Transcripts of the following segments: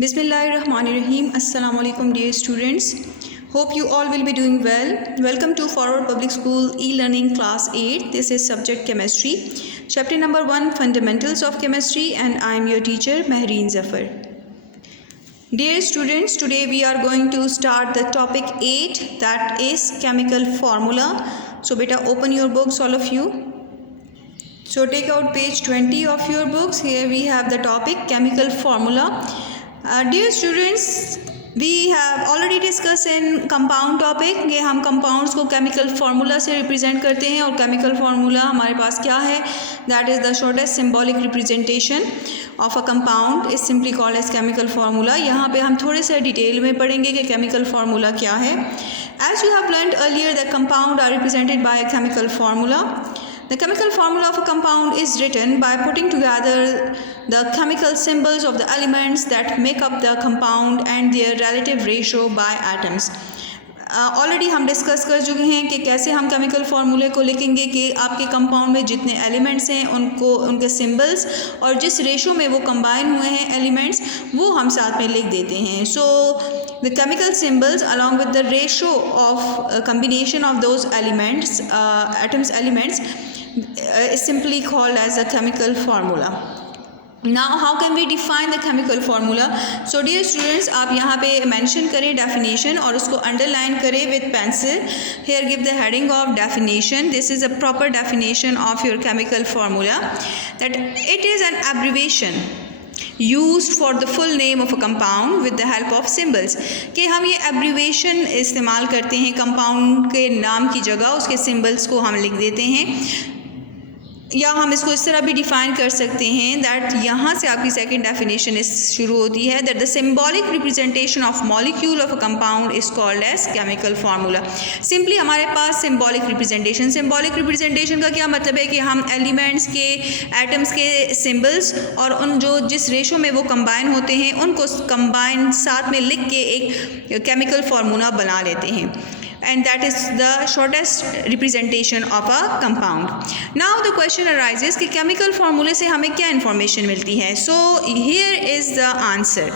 Bismillahirrahmanirrahim. Assalamu alaikum dear students. Hope you all will be doing well. Welcome to Forward Public School e-learning class 8. This is subject chemistry. Chapter number 1 Fundamentals of Chemistry and I am your teacher Mehreen Zafar. Dear students, today we are going to start the topic 8, that is chemical formula. So beta open your books, all of you. So take out page 20 of your books. Here we have the topic chemical formula. Dear students, we have already discussed in compound topic कि हम compounds को chemical formula से represent करते हैं और chemical formula हमारे पास क्या है, that is the shortest symbolic representation of a compound is simply called as chemical formula. यहाँ पे हम थोड़े से डिटेल में पढ़ेंगे कि chemical formula क्या है. As you have learned earlier, the compound are represented by a chemical formula. The chemical formula of a compound is written by putting together the chemical symbols of the elements that make up the compound and their relative ratio by atoms. Already हम discuss कर चुके हैं कि कैसे हम chemical फार्मूले को लिखेंगे कि आपके कंपाउंड में जितने एलिमेंट्स हैं उनको उनके सिंबल्स और जिस रेशो में वो कंबाइन हुए हैं एलिमेंट्स वो हम साथ में लिख देते हैं. So the chemical symbols along with the ratio of combination of those elements atoms elements is simply called as a chemical formula. Now how can we define the chemical formula? So dear students, आप यहाँ पे mention करें definition और उसको underline करें with pencil. Here give the heading of definition. This is a proper definition of your chemical formula, that it is an abbreviation used for the full name of a compound with the help of symbols. कि हम ये abbreviation इस्तेमाल करते हैं compound के नाम की जगह उसके symbols को हम लिख देते हैं, या हम इसको इस तरह भी डिफ़ाइन कर सकते हैं दैट यहाँ से आपकी सेकंड डेफिनेशन शुरू होती है, that the symbolic representation of molecule of a compound is called as chemical formula. Simply हमारे पास सिंबॉलिक रिप्रेजेंटेशन का क्या मतलब है कि हम एलिमेंट्स के एटम्स के सिंबल्स और उन जो जिस रेशो में वो कंबाइन होते हैं उनको कंबाइन साथ में लिख के एक केमिकल फार्मूला बना लेते हैं, and that is the shortest representation of a compound. Now the question arises कि chemical formula से हमें क्या information मिलती है. So here is the answer.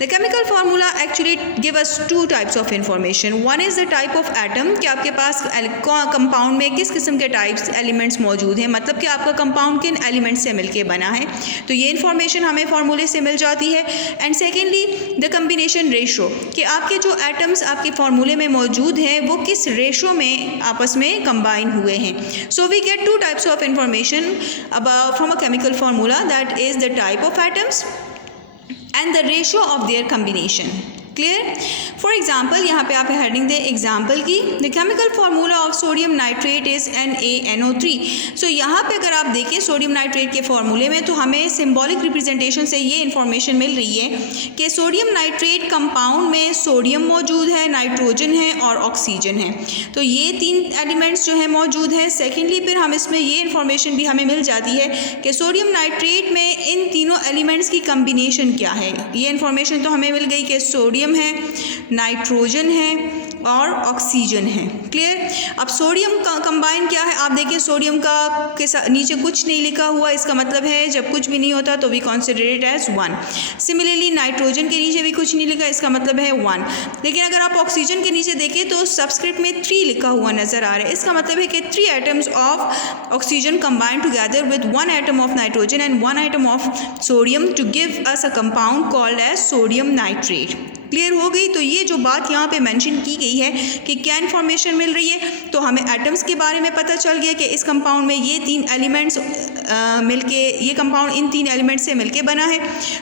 The chemical formula actually give us two types of information. One is the type of atom, कि आपके पास compound में किस किस्म के types elements मौजूद हैं, मतलब कि आपका compound किन elements से मिलके बना है, तो ये information हमें formula से मिल जाती है. And secondly the combination ratio, कि आपके जो atoms आपके formula में मौजूद हैं वो किस रेशो में आपस में कंबाइन हुए हैं. So we get two types of information about from a chemical formula, that is the type of atoms and the ratio of their combination. Clear? For example यहाँ पे आप हेडिंग दें एग्जाम्पल की, the chemical formula of sodium nitrate is NaNO3. So यहाँ पे अगर आप देखें सोडियम नाइट्रेट के फार्मूले में तो हमें सिंबॉलिक रिप्रेजेंटेशन से ये इन्फॉर्मेशन मिल रही है कि सोडियम नाइट्रेट कंपाउंड में सोडियम मौजूद है, नाइट्रोजन है और ऑक्सीजन है. तो ये तीन एलिमेंट्स जो है मौजूद हैं. सेकेंडली फिर हम इसमें ये इन्फॉर्मेशन भी हमें मिल जाती है कि सोडियम नाइट्रेट में इन तीनों एलिमेंट्स की कम्बिनेशन क्या है. ये इन्फॉर्मेशन तो हमें मिल गई कि सोडियम है, नाइट्रोजन है और ऑक्सीजन है. क्लियर? अब सोडियम का कंबाइन क्या है, आप देखिए सोडियम का के नीचे कुछ नहीं लिखा हुआ, इसका मतलब है जब कुछ भी नहीं होता तो we consider it as 1. Similarly nitrogen के नीचे भी कुछ नहीं लिखा, इसका मतलब है 1. लेकिन अगर आप ऑक्सीजन के नीचे देखें तो सबस्क्रिप्ट में 3 लिखा हुआ नजर आ रहा है, इसका मतलब है कि 3 atoms of oxygen combine together with 1 atom of nitrogen and 1 atom of sodium to give us a compound called as sodium nitrate. Clear हो गई? तो ये जो बात यहाँ पे मेंशन की गई है कि क्या इन्फॉर्मेशन मिल रही है, तो हमें एटम्स के बारे में पता चल गया कि इस कंपाउंड में ये 3 एलिमेंट्स मिलके ये कंपाउंड इन 3 एलिमेंट्स से मिलके बना है.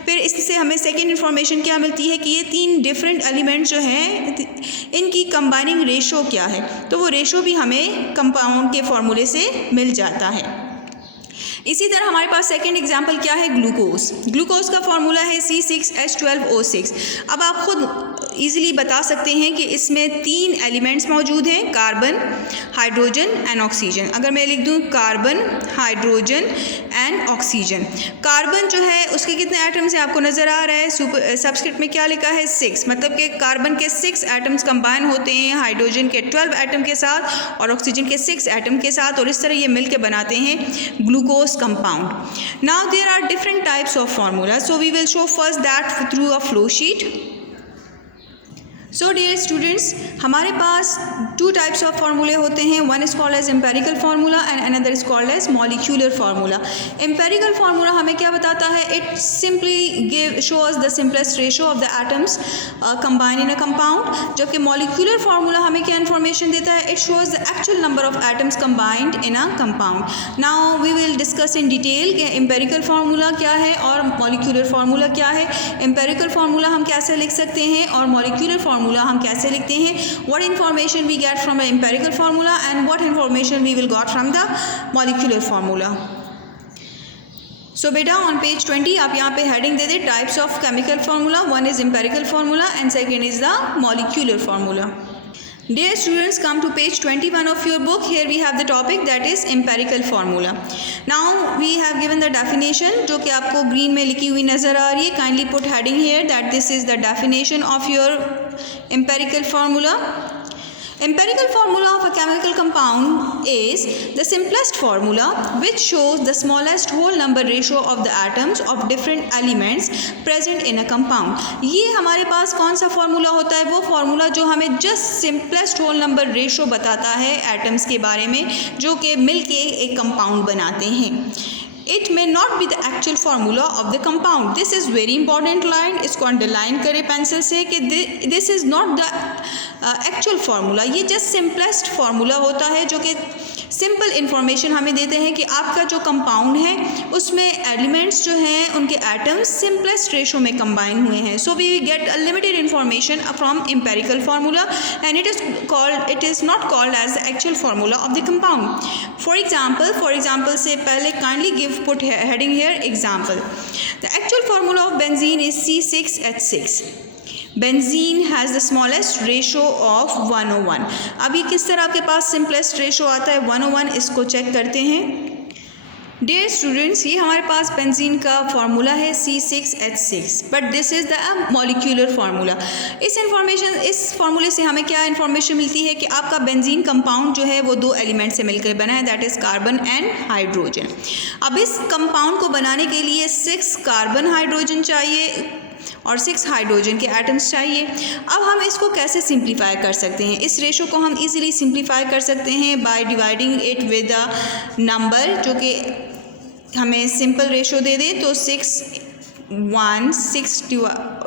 फिर इससे हमें सेकेंड इन्फॉर्मेशन क्या मिलती है कि ये 3 डिफरेंट एलिमेंट्स जो हैं इनकी कंबाइनिंग रेशो क्या है, तो वो रेशो भी हमें कंपाउंड के फॉर्मूले से मिल जाता है. इसी तरह हमारे पास सेकंड एग्जांपल क्या है, ग्लूकोज. ग्लूकोज का फॉर्मूला है C6H12O6. अब आप खुद ईजिली बता सकते हैं कि इसमें 3 एलिमेंट्स मौजूद हैं, कार्बन, हाइड्रोजन एंड ऑक्सीजन। अगर मैं लिख दूँ carbon, hydrogen and oxygen. Carbon जो है उसके कितने एटम्स हैं आपको नज़र आ रहा है, सबस्क्रिप्ट में क्या लिखा है 6, मतलब कि कार्बन के 6 एटम्स कंबाइन होते हैं हाइड्रोजन के 12 एटम के साथ और ऑक्सीजन के 6 एटम के साथ, और इस तरह ये मिलकर बनाते हैं glucose compound. Now there are different types of formula, so we will show first that through a flow sheet. So dear students, हमारे पास 2 टाइप्स ऑफ फार्मूले होते हैं, one is called as empirical formula and another is called as molecular formula. Empirical formula हमें क्या बताता है, it simply shows the simplest ratio of the atoms combine in a compound, जबकि मॉलिक्यूलर फार्मूला हमें क्या इन्फॉर्मेशन देता है, it shows the actual number of atoms combined in a compound. Now we will discuss in detail कि empirical formula क्या है और molecular formula क्या है। एम्पेरिकल फार्मूला हम कैसे लिख सकते हैं और मॉलिक्यूलर फार्मूला हम कैसे लिखते हैं, what information we get from the empirical formula and what information we will got from the molecular formula. So बेटा on page 20 आप यहाँ पे heading they they types of chemical formula, one is empirical formula and second is the molecular formula. Dear students, come to page 21 of your book. Here we have the topic that is empirical formula. Now we have given the definition जो कि आपको green में लिखी हुई नज़र आ रही है. Kindly put heading here that this is the definition of your empirical formula. Empirical formula of a chemical compound is the simplest formula which shows the smallest whole number ratio of the atoms of different elements present in a compound. ये हमारे पास कौन सा formula होता है, वो formula जो हमें just simplest whole number ratio बताता है एटम्स के बारे में जो कि मिलके एक कंपाउंड बनाते हैं। It may not be the actual formula of the compound. This is very important line, इसको अंडरलाइन करें पेंसिल से कि this is not the actual formula. ये just simplest formula होता है जो कि सिंपल इंफॉर्मेशन हमें देते हैं कि आपका जो कंपाउंड है उसमें एलिमेंट्स जो हैं उनके एटम्स सिंपलेस्ट रेशो में कंबाइन हुए हैं. So we get a limited information from empirical formula and it is not called as the actual formula of the compound. For example से पहले kindly give put heading here example. The actual formula of benzene is C6H6. Benzene has the smallest ratio of 101. अभी किस तरह आपके पास simplest ratio आता है 101, इसको check करते हैं. डियर स्टूडेंट्स, ये हमारे पास बेंजीन का फार्मूला है C6H6, but this is the molecular formula. इस फार्मूले से हमें क्या इन्फॉर्मेशन मिलती है कि आपका बेंजीन कंपाउंड जो है वो 2 एलिमेंट से मिलकर बना है, that is carbon and hydrogen. अब इस कंपाउंड को बनाने के लिए 6 कार्बन हाइड्रोजन चाहिए और 6 हाइड्रोजन के एटम्स चाहिए. अब हम इसको कैसे सिंप्लीफाई कर सकते हैं, इस रेशो को हम इजीली सिंप्लीफाई कर सकते हैं by dividing it with a number जो कि हमें सिंपल रेशो दे दे. तो 6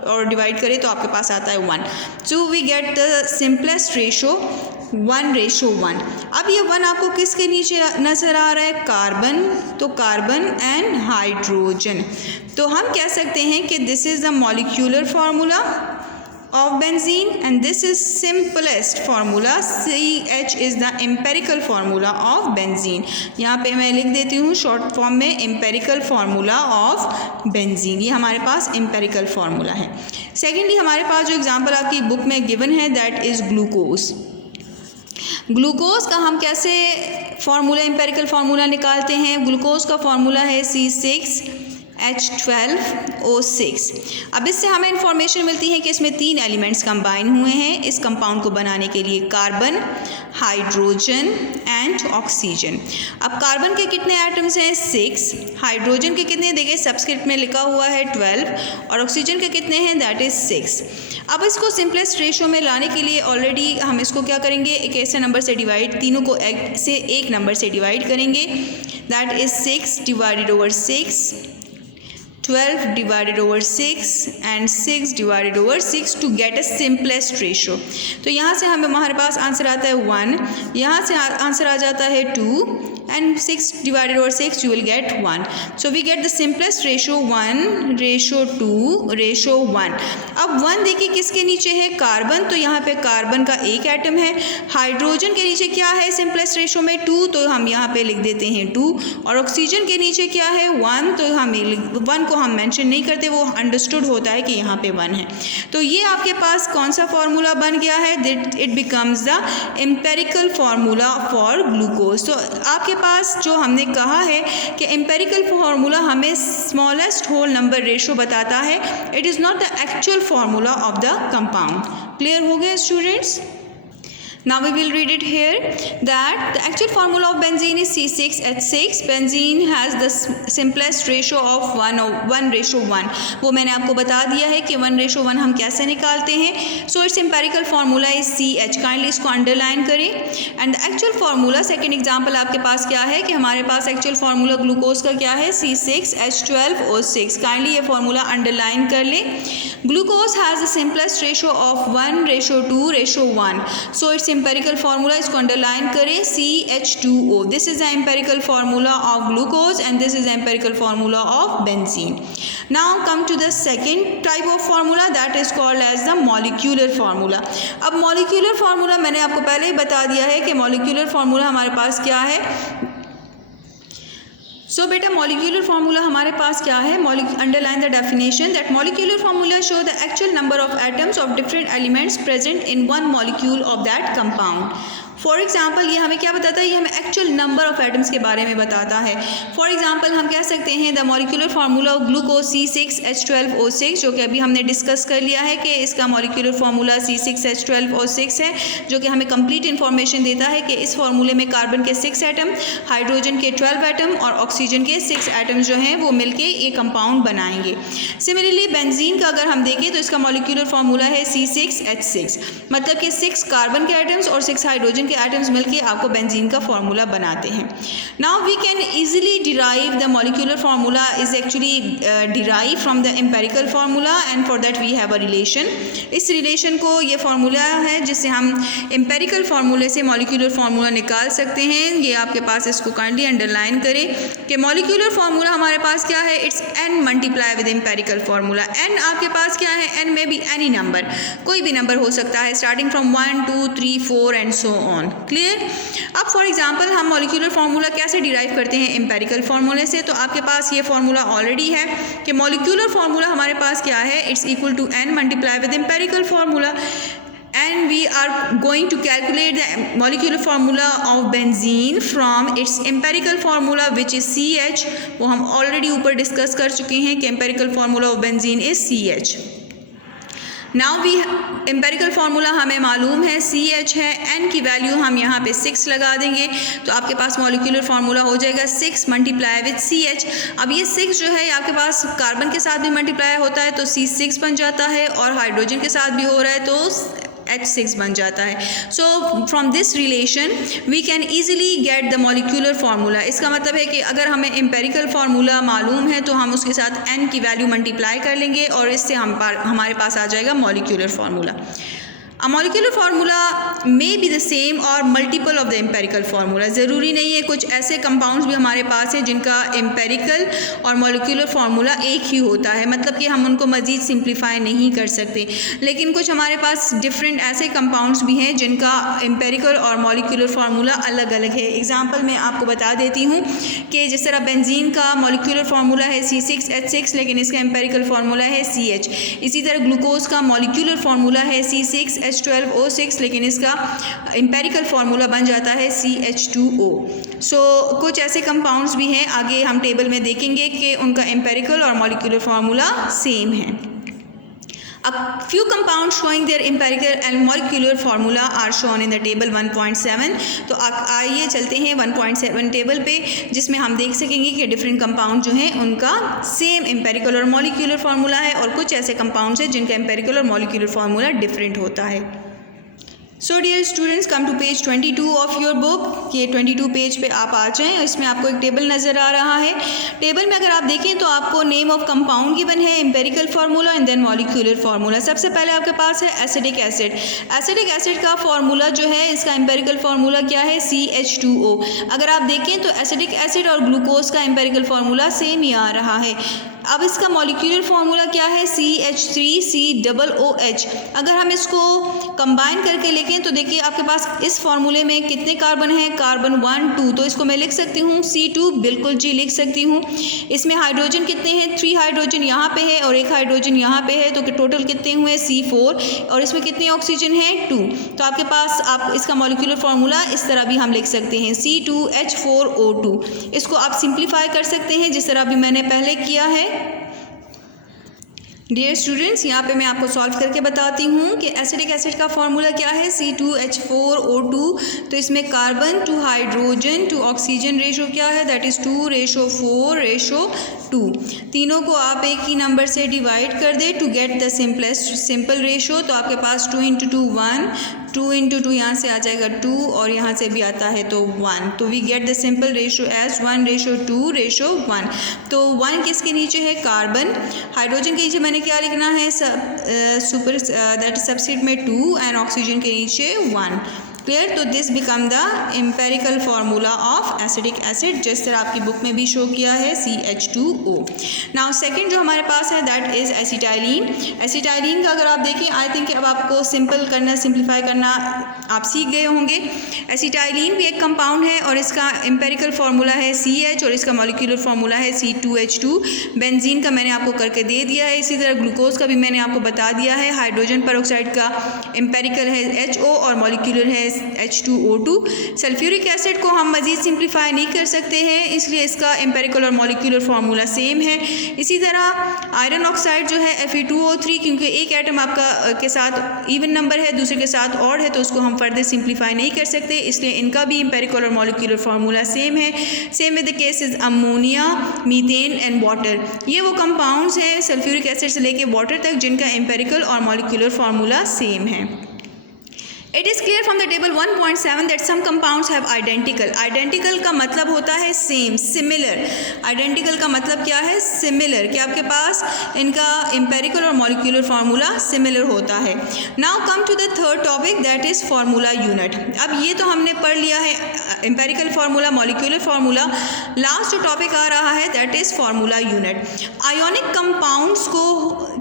और डिवाइड करें तो आपके पास आता है 1. So we get the simplest ratio 1:1. अब ये 1 आपको किसके नीचे नज़र आ रहा है, कार्बन, तो कार्बन एंड हाइड्रोजन. तो हम कह सकते हैं कि this is the molecular formula of benzene and this is simplest formula. CH is the empirical formula of benzene. यहाँ पे मैं लिख देती हूँ शॉर्ट फॉर्म में empirical formula of benzene. ये हमारे पास empirical formula है. सेकेंडली हमारे पास जो एग्जाम्पल आपकी बुक में गिवन है दैट इज़ ग्लूकोज. ग्लूकोज का हम कैसे फार्मूला एम्पेरिकल फार्मूला निकालते हैं. ग्लूकोज का फार्मूला है C6H12O6. अब इससे हमें इंफॉर्मेशन मिलती है कि इसमें 3 एलिमेंट्स कंबाइन हुए हैं इस कंपाउंड को बनाने के लिए, कार्बन, हाइड्रोजन एंड ऑक्सीजन. अब कार्बन के कितने एटम्स हैं 6, हाइड्रोजन के कितने देखिए सबस्क्रिप्ट में लिखा हुआ है 12 और ऑक्सीजन के कितने हैं दैट इज़ 6. अब इसको सिंपलेस्ट रेशो में लाने के लिए ऑलरेडी हम इसको क्या करेंगे, एक ऐसे नंबर से डिवाइड, तीनों को एक नंबर से डिवाइड करेंगे, that is 6 divided over 6, 12 divided over 6 and 6 divided over 6 to get a simplest ratio. तो यहाँ से हमें हमारे पास आंसर आता है 1, यहाँ से आंसर आ जाता है 2, and 6 divided over 6 you will get 1. So we get the simplest ratio 1:2:1. अब 1 देखिए किसके नीचे है, कार्बन, तो यहाँ पे कार्बन का एक एटम है। हाइड्रोजन के नीचे क्या है सिंपलेस्ट रेशो में 2, तो हम यहाँ पे लिख देते हैं 2। और ऑक्सीजन के नीचे क्या है 1, तो हम 1 को हम मेंशन नहीं करते, वो अंडरस्टूड होता है कि यहाँ पे 1 है। तो ये आपके पास कौन सा फार्मूला बन गया है, that it becomes the empirical formula for glucose. तो आपके पास जो हमने कहा है कि एम्पेरिकल फार्मूला हमें स्मॉलेस्ट होल नंबर रेशो बताता है, it is not the actual formula of the compound. Clear हो गया students? Now we will read it here that the actual formula of benzene is C6H6. Benzene has the simplest ratio of 1:1. वो मैंने आपको बता दिया है कि 1:1 हम कैसे निकालते हैं। So its empirical formula is CH. Kindly इसको अंडरलाइन करें। And the actual formula, second example आपके पास क्या है कि हमारे पास एक्चुअल फार्मूला ग्लूकोज का क्या है, C6H12O6। काइंडली ये फार्मूला अंडरलाइन कर लें। Glucose has the simplest ratio of 1:2:1। So it's empirical formula इसको अंडरलाइन करें, CH2O. This is the empirical formula of glucose and this is the empirical formula of benzene. Now come to the second type of formula, that is called as the molecular formula. अब molecular formula मैंने आपको पहले ही बता दिया है कि molecular formula हमारे पास क्या है। सो बेटा molecular formula हमारे पास क्या है, underline the definition that molecular formula show the actual number of atoms of different elements present in one molecule of that compound. For example ये हमें क्या बताता है, ये हमें एक्चुअल नंबर ऑफ एटम्स के बारे में बताता है। फॉर एग्जाम्पल हम कह सकते हैं the molecular formula of glucose C6H12O6, जो कि अभी हमने डिस्कस कर लिया है कि इसका मॉलिक्यूलर फार्मूला C6H12O6 है, जो कि हमें कंप्लीट इन्फॉर्मेशन देता है कि इस फार्मूले में कार्बन के 6 एटम, हाइड्रोजन के 12 एटम और ऑक्सीजन के 6 एटम जो हैं वो मिलके ये कंपाउंड बनाएंगे। सिमिलरली बेंजीन का अगर हम देखें तो इसका मॉलिक्यूलर फार्मूला है C6H6, मतलब कि 6 कार्बन के एटम्स और 6 हाइड्रोजन के एटम्स मिलके आपको बेंजीन का फार्मूला बनाते हैं। Now we can easily derive the molecular formula is actually derive from the empirical formula and for that we have a relation. इस रिलेशन को ये फार्मूला है जिससे हम एम्पेरिकल फार्मूले से मॉलिक्यूलर फार्मूला निकाल सकते हैं। ये आपके पास, इसको काइंडली अंडरलाइन करें कि मॉलिक्यूलर फार्मूला हमारे पास क्या है, it's n multiply with empirical formula. n आपके पास क्या है, n में भी एनी नंबर, कोई भी नंबर हो सकता है starting from 1 2 3 4 and so on. Clear? अब फॉर एग्जांपल हम मॉलिक्यूलर फार्मूला कैसे डिराइव करते हैं एम्पेरिकल फार्मूले से, तो आपके पास ये फार्मूला ऑलरेडी है कि मॉलिक्यूलर फार्मूला हमारे पास क्या है, it's equal to n multiply with empirical formula. And we are going to calculate the molecular formula of benzene from its empirical formula which is CH। वो हम ऑलरेडी ऊपर discuss कर चुके हैं कि empirical formula of benzene is CH। Now we empirical formula हमें मालूम है CH है, n की वैल्यू हम यहाँ पे 6 लगा देंगे तो आपके पास मॉलिक्यूलर फार्मूला हो जाएगा 6 मल्टीप्लाई विद CH। अब ये 6 जो है आपके पास कार्बन के साथ भी मल्टीप्लाई होता है तो C6 बन जाता है और हाइड्रोजन के साथ भी हो रहा है तो H6 बन जाता है। So from this relation we can easily get the molecular formula. इसका मतलब है कि अगर हमें एम्पेरिकल फार्मूला मालूम है तो हम उसके साथ n की वैल्यू मल्टीप्लाई कर लेंगे और इससे हमारे पास आ जाएगा molecular formula. A molecular formula may be the same or multiple of the empirical formula। ज़रूरी नहीं है, कुछ ऐसे कंपाउंड्स भी हमारे पास हैं जिनका एम्पेरिकल और मॉलिक्यूलर फार्मूला एक ही होता है, मतलब कि हम उनको मज़ीद सिंप्लीफाई नहीं कर सकते। लेकिन कुछ हमारे पास डिफरेंट ऐसे कंपाउंड्स भी हैं जिनका एम्पेरिकल और मॉलिक्यूलर फार्मूला अलग अलग है। एग्जाम्पल मैं आपको बता देती हूँ कि जिस तरह बेंजीन का मॉलिक्यूलर फार्मूला है C6H6 लेकिन इसका एम्पेरिकल फार्मूला है CH। इसी तरह ग्लूकोज का मॉलिक्यूलर फार्मूला है C6H12O6 लेकिन इसका एम्पेरिकल फार्मूला बन जाता है CH2O। सो कुछ ऐसे कंपाउंड्स भी हैं, आगे हम टेबल में देखेंगे कि उनका एम्पेरिकल और मॉलिक्यूलर फार्मूला सेम है। अब few compounds showing their empirical and molecular formula are shown in the table 1.7। तो आइए चलते हैं 1.7 टेबल पे जिसमें हम देख सकेंगे कि डिफरेंट कंपाउंड जो हैं उनका सेम एम्पेरिकल और मॉलिक्यूलर फार्मूला है और कुछ ऐसे कंपाउंड्स हैं जिनका एम्पेरिकल और मॉलिक्यूलर फार्मूला डिफरेंट होता है। So dear students, come to page 22 of your book. ये 22 पेज पे आप आ जाएं। इसमें आपको एक टेबल नज़र आ रहा है। टेबल में अगर आप देखें तो आपको नेम ऑफ कंपाउंड गिवन है, empirical formula and then molecular formula. सबसे पहले आपके पास है एसिडिक एसिड। एसिडिक एसिड का फार्मूला जो है, इसका एम्पेरिकल फार्मूला क्या है, CH2O। अगर आप देखें तो एसिडिक एसिड और ग्लूकोज का एम्पेरिकल फार्मूला सेम ही आ रहा है। अब इसका मॉलिक्यूलर फार्मूला क्या है, CH3COOH। अगर हम इसको कंबाइन करके लिखें तो देखिए आपके पास इस फार्मूले में कितने कार्बन हैं, कार्बन 1 2, तो इसको मैं लिख सकती हूँ C2, बिल्कुल जी लिख सकती हूँ। इसमें हाइड्रोजन कितने हैं, 3 हाइड्रोजन यहाँ पे है और 1 हाइड्रोजन यहाँ पे है, तो टोटल कितने हुए, C4। और इसमें कितने ऑक्सीजन है, 2। तो आपके पास आप इसका मॉलिक्यूलर फार्मूला इस तरह भी हम लिख सकते हैं, C2H4O2। इसको आप सिंप्लीफाई कर सकते हैं जिस तरह भी मैंने पहले किया है। डियर स्टूडेंट्स, यहाँ पे मैं आपको सॉल्व करके बताती हूँ कि एसिडिक एसिड का फार्मूला क्या है, C2H4O2। तो इसमें carbon to hydrogen to oxygen ratio क्या है, दैट इज़ 2:4:2। तीनों को आप एक ही नंबर से डिवाइड कर दे to get the simple ratio. तो आपके पास 2 × 2 1, 2 × 2 यहाँ से आ जाएगा 2 और यहाँ से भी आता है तो 1। तो we get the simple ratio as 1:2:1। तो 1 किसके नीचे है, कार्बन। हाइड्रोजन के नीचे मैंने क्या लिखना है, दैट सबसेट में 2 एंड ऑक्सीजन के नीचे 1। क्लियर। तो this become the empirical formula of acidic acid, जिस तरह आपकी बुक में भी शो किया है, CH2O। नाउ सेकंड जो हमारे पास है दैट इज़ एसिटाइलिन। एसिटाइलिन का अगर आप देखें, आई थिंक अब आपको सिंप्लीफाई करना आप सीख गए होंगे। एसिटाइलिन भी एक कंपाउंड है और इसका एम्पेरिकल फार्मूला है CH और इसका मॉलिक्यूलर फार्मूला है C2H2। बेंजीन का मैंने आपको करके दे दिया है। इसी तरह ग्लूकोज का भी मैंने आपको बता दिया है। हाइड्रोजन पेरोक्साइड का एम्पेरिकल है HO और मॉलिक्यूलर है H2O2। सल्फ्यूरिक एसिड को हम मज़ीद सिंप्लीफाई नहीं कर सकते हैं, इसलिए इसका एम्पेरिकल और मॉलिक्यूलर फार्मूला सेम है। इसी तरह आयरन ऑक्साइड जो है Fe2O3, क्योंकि एक एटम आपका के साथ इवन नंबर है, दूसरे के साथ ऑड है, तो उसको हम फर्दर सिंप्लीफाई नहीं कर सकते, इसलिए इनका भी एम्पेरिकल और मॉलिक्यूलर फार्मूला सेम है। Same with the case is ammonia, methane and water. ये वो कंपाउंड्स हैं सल्फ्यूरिक एसिड से लेके वाटर तक जिनका एम्पेरिकल और मॉलिक्यूलर फार्मूला सेम है। It is clear from the table 1.7 that some compounds have identical. Identical का मतलब होता है same, similar. Identical का मतलब क्या है, similar, कि आपके पास इनका empirical और molecular formula similar होता है। Now come to the third topic, that is formula unit. अब ये तो हमने पढ़ लिया है empirical formula, molecular formula। Last जो topic आ रहा है that is formula unit. Ionic compounds को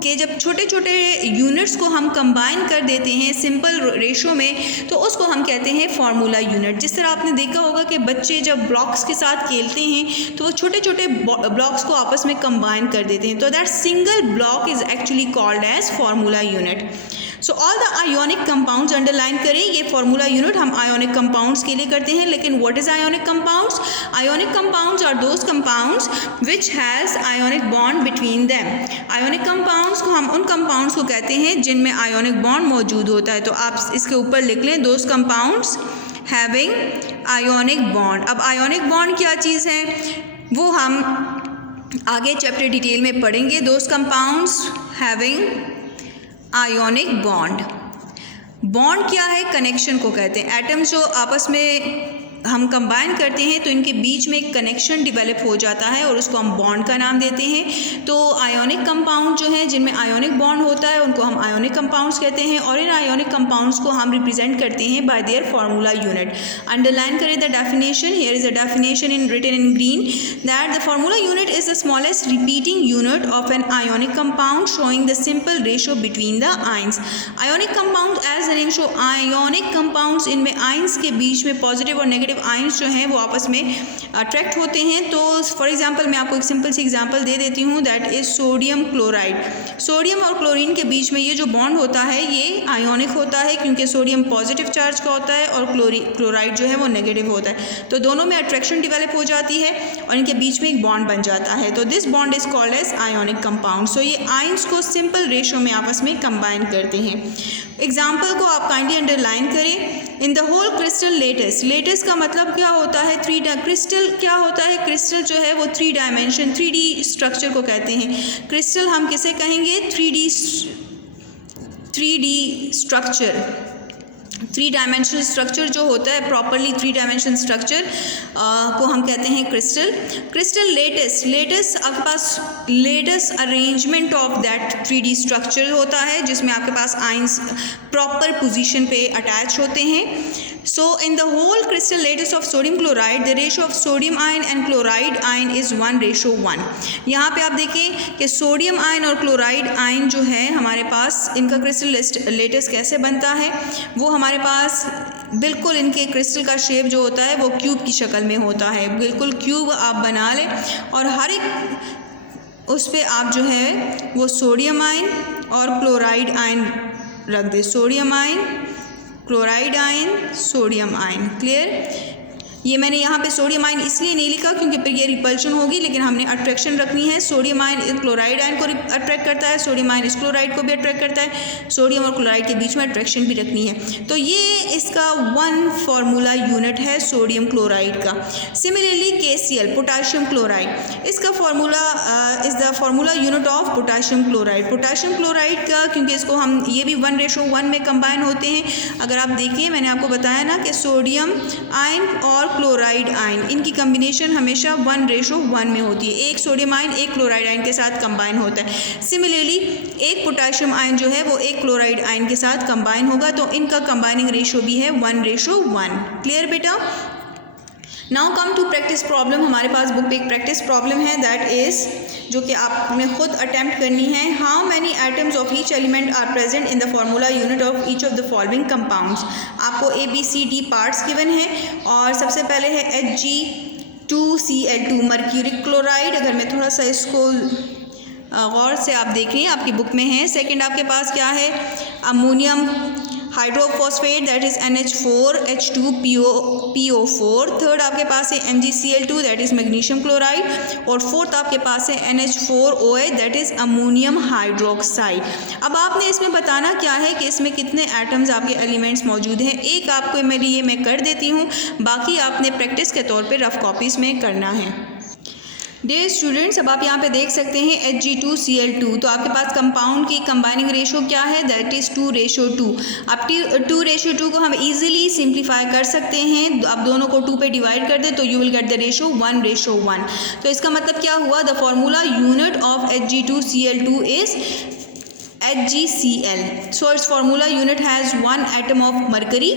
के जब छोटे छोटे units को हम combine कर देते हैं simple ratio में, तो उसको हम कहते हैं फार्मूला यूनिट। जिस तरह आपने देखा होगा कि बच्चे जब ब्लॉक्स के साथ खेलते हैं तो वो छोटे छोटे ब्लॉक्स को आपस में कंबाइन कर देते हैं, तो that single block is actually called as formula unit. So all the ionic compounds underline करें, ये फार्मूला यूनिट हम आयोनिक कंपाउंड्स के लिए करते हैं। लेकिन what is ionic compounds? Ionic compounds are those compounds which has ionic bond between them. Ionic compounds को हम उन कंपाउंड्स को कहते हैं जिनमें आयोनिक बॉन्ड मौजूद होता है। तो आप इसके ऊपर लिख लें, those compounds having ionic bond. अब आयोनिक बॉन्ड क्या चीज़ है वो हम आगे चैप्टर डिटेल में पढ़ेंगे। Those compounds having ionic bond. Bond क्या है? कनेक्शन को कहते हैं। एटम्स जो आपस में हम कंबाइन करते हैं तो इनके बीच में एक कनेक्शन डेवलप हो जाता है और उसको हम बॉन्ड का नाम देते हैं। तो आयोनिक कंपाउंड जो हैं जिनमें आयोनिक बॉन्ड होता है उनको हम आयोनिक कंपाउंड्स कहते हैं और इन आयोनिक कंपाउंड्स को हम रिप्रेजेंट करते हैं by their formula unit. Underline करें the definition. Here is the definition in written in green that the formula unit is the smallest repeating unit of an ionic compound showing the simple ratio between the ions. Ionic compound as the name show, ionic compounds इनमें ions के बीच में positive और negative ions जो हैं वो आपस में अट्रैक्ट होते हैं। तो फॉर एग्जांपल मैं आपको एक सिंपल सी एग्जांपल दे देती हूँ, that is sodium chloride. Sodium और क्लोरीन के बीच में ये जो बॉन्ड होता है ये आयोनिक होता है, क्योंकि सोडियम पॉजिटिव चार्ज का होता है और क्लोराइड जो है वो नेगेटिव होता है। तो दोनों में अट्रैक्शन डेवलप हो जाती है और इनके बीच में एक बॉन्ड बन जाता है। तो this bond is called as ionic compound. So ये आयंस को सिंपल रेशो में आपस में कंबाइन करते हैं। एग्जाम्पल को आप काइंडली अंडरलाइन करें। In the whole crystal lattice. Lattice का मतलब क्या होता है? क्रिस्टल क्या होता है? क्रिस्टल जो है वो 3 डायमेंशन 3D स्ट्रक्चर को कहते हैं। क्रिस्टल हम किसे कहेंगे? 3D structure. Three dimensional structure जो होता है, प्रॉपरली थ्री डायमेंशनल स्ट्रक्चर को हम कहते हैं क्रिस्टल। क्रिस्टल लेटेस्ट आपके पास lattice arrangement of that 3D structure होता है, जिसमें आपके पास आयंस प्रॉपर पोजीशन पे अटैच होते हैं। So in the whole crystal lattice of sodium chloride, the ratio of sodium ion and chloride ion is 1:1। यहाँ पे आप देखिए कि सोडियम आयन और क्लोराइड आयन जो है हमारे पास, इनका क्रिस्टल लेटिस कैसे बनता है, वो हमारे पास बिल्कुल इनके क्रिस्टल का शेप जो होता है वो क्यूब की शक्ल में होता है। बिल्कुल क्यूब आप बना लें और हर एक उस पर आप जो है वो सोडियम आयन और क्लोराइड आयन रख दें। Sodium ion, chloride ion, sodium ion. Clear? ये मैंने यहाँ पे सोडियम आयन इसलिए नहीं लिखा क्योंकि फिर ये रिपल्शन होगी, लेकिन हमने अट्रैक्शन रखनी है। सोडियम आयन क्लोराइड आयन को अट्रैक्ट करता है, सोडियम आयन इस क्लोराइड को भी अट्रैक्ट करता है, सोडियम और क्लोराइड के बीच में अट्रैक्शन भी रखनी है। तो ये इसका वन फार्मूला यूनिट है सोडियम क्लोराइड का। सिमिलरली KCl, पोटाशियम क्लोराइड, इसका formula is the formula unit of potassium chloride. Potassium chloride का, क्योंकि इसको हम ये भी 1:1 में कंबाइन होते हैं। अगर आप देखिए, मैंने आपको बताया ना कि सोडियम आयन और क्लोराइड आयन, इनकी कम्बिनेशन हमेशा 1:1 में होती है। एक सोडियम आयन एक क्लोराइड आयन के साथ कंबाइन होता है। सिमिलरली एक पोटाशियम आयन जो है वो एक क्लोराइड आयन के साथ कंबाइन होगा, तो इनका कंबाइनिंग रेशो भी है 1:1। क्लियर बेटा? Now come to practice problem. हमारे पास बुक पे एक प्रैक्टिस प्रॉब्लम है, दैट इज़, जो कि आपने खुद अटैम्प्ट करनी है। How many atoms of each element are present in the formula unit of each of the following compounds. आपको ABCD पार्ट्स गिवन है और सबसे पहले है Hg2Cl2 मर्क्यूरिक क्लोराइड। अगर मैं थोड़ा सा इसको गौर से आप देख रही हैं, आपकी बुक में है। सेकेंड आपके पास क्या है? Ammonium hydrophosphate, that is NH4H2PO4। Third आपके पास है MgCl2, that is magnesium chloride. और फोर्थ आपके पास है NH4OH, that is ammonium hydroxide. अब आपने इसमें बताना क्या है कि इसमें कितने एटम्स आपके एलिमेंट्स मौजूद हैं। एक आपको मेरे लिए मैं कर देती हूँ, बाकी आपने प्रैक्टिस के तौर पर रफ कॉपीज़ में करना है। डियर स्टूडेंट्स, अब आप यहाँ पे देख सकते हैं Hg2Cl2, तो आपके पास कंपाउंड की कंबाइनिंग रेशो क्या है? That is 2:2। अब 2:2 को हम इजीली सिंप्लीफाई कर सकते हैं। आप दोनों को 2 पे डिवाइड कर दें तो you will get the ratio 1:1। तो इसका मतलब क्या हुआ? The formula unit of Hg2Cl2 is HgCl. So its formula unit has 1 atom of mercury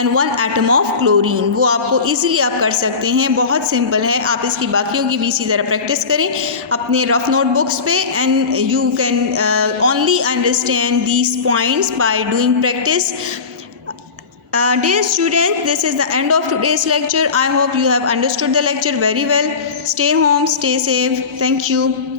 and 1 atom of chlorine. वो आपको इजीली आप कर सकते हैं, बहुत सिंपल है। आप इसकी बाकियों की भी इसी तरह प्रैक्टिस करें अपने रफ नोटबुक्स पे, and you can only understand these points by doing practice. Dear students, this is the end of today's lecture. I hope you have understood the lecture very well. Stay home, stay safe. Thank you.